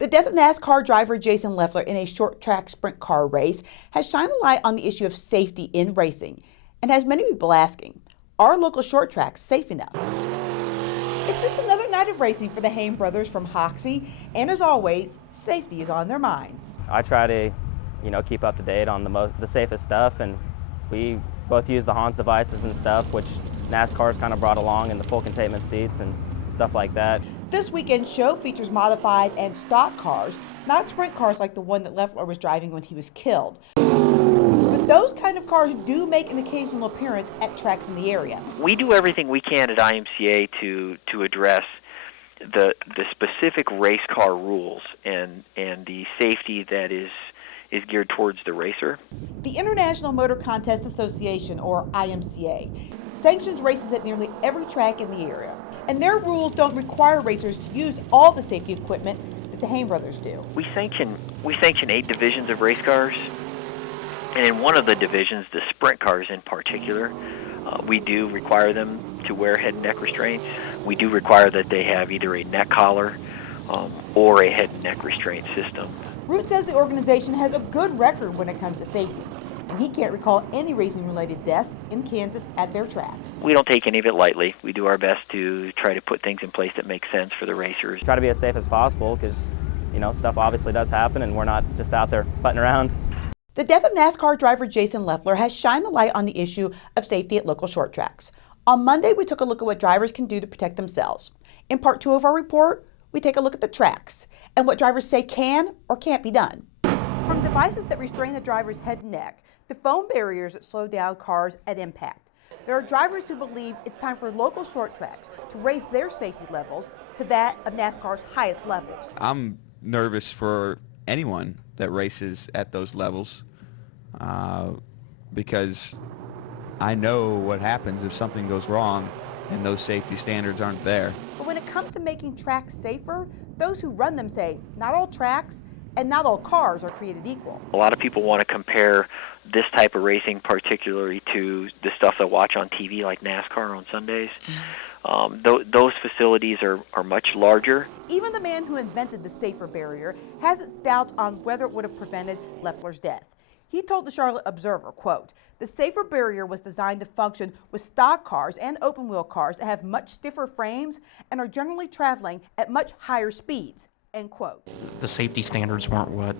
The death of NASCAR driver Jason Leffler in a short track sprint car race has shined a light on the issue of safety in racing and has many people asking, are local short tracks safe enough? It's just another night of racing for the Haim brothers from Hoxie, and as always, safety is on their minds. I try to, keep up to date on the safest stuff, and we both use the Hans devices and stuff, which NASCAR's kind of brought along in the full containment seats and stuff like that. This weekend's show features modified and stock cars, not sprint cars like the one that Leffler was driving when he was killed. But those kind of cars do make an occasional appearance at tracks in the area. We do everything we can at IMCA to address the specific race car rules and the safety that is geared towards the racer. The International Motor Contest Association, or IMCA, sanctions races at nearly every track in the area. And their rules don't require racers to use all the safety equipment that the Haim brothers do. We sanction 8 divisions of race cars, and in one of the divisions, the sprint cars in particular, we do require them to wear head and neck restraints. We do require that they have either a neck collar or a head and neck restraint system. Root says the organization has a good record when it comes to safety, and he can't recall any racing-related deaths in Kansas at their tracks. We don't take any of it lightly. We do our best to try to put things in place that make sense for the racers. Try to be as safe as possible because, stuff obviously does happen and we're not just out there butting around. The death of NASCAR driver Jason Leffler has shined the light on the issue of safety at local short tracks. On Monday, we took a look at what drivers can do to protect themselves. In part 2 of our report, we take a look at the tracks and what drivers say can or can't be done. From devices that restrain the driver's head and neck to foam barriers that slow down cars at impact, there are drivers who believe it's time for local short tracks to raise their safety levels to that of NASCAR's highest levels. I'm nervous for anyone that races at those levels because I know what happens if something goes wrong and those safety standards aren't there. But when it comes to making tracks safer, those who run them say not all tracks and not all cars are created equal. A lot of people want to compare this type of racing particularly to the stuff I watch on TV like NASCAR on Sundays. Those facilities are much larger. Even the man who invented the safer barrier has its doubts on whether it would have prevented Leffler's death. He told the Charlotte Observer, quote, "The safer barrier was designed to function with stock cars and open-wheel cars that have much stiffer frames and are generally traveling at much higher speeds," end quote. The safety standards weren't what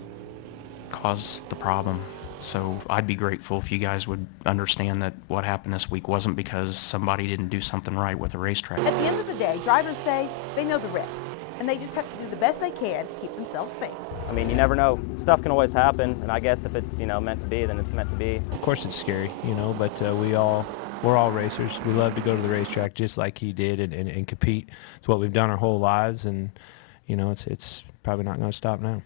caused the problem. So I'd be grateful if you guys would understand that what happened this week wasn't because somebody didn't do something right with a racetrack. At the end of the day, drivers say they know the risks, and they just have to do the best they can to keep themselves safe. I mean, you never know. Stuff can always happen, and I guess if it's, meant to be, then it's meant to be. Of course it's scary, but we're all racers. We love to go to the racetrack just like he did and compete. It's what we've done our whole lives, and, it's probably not going to stop now.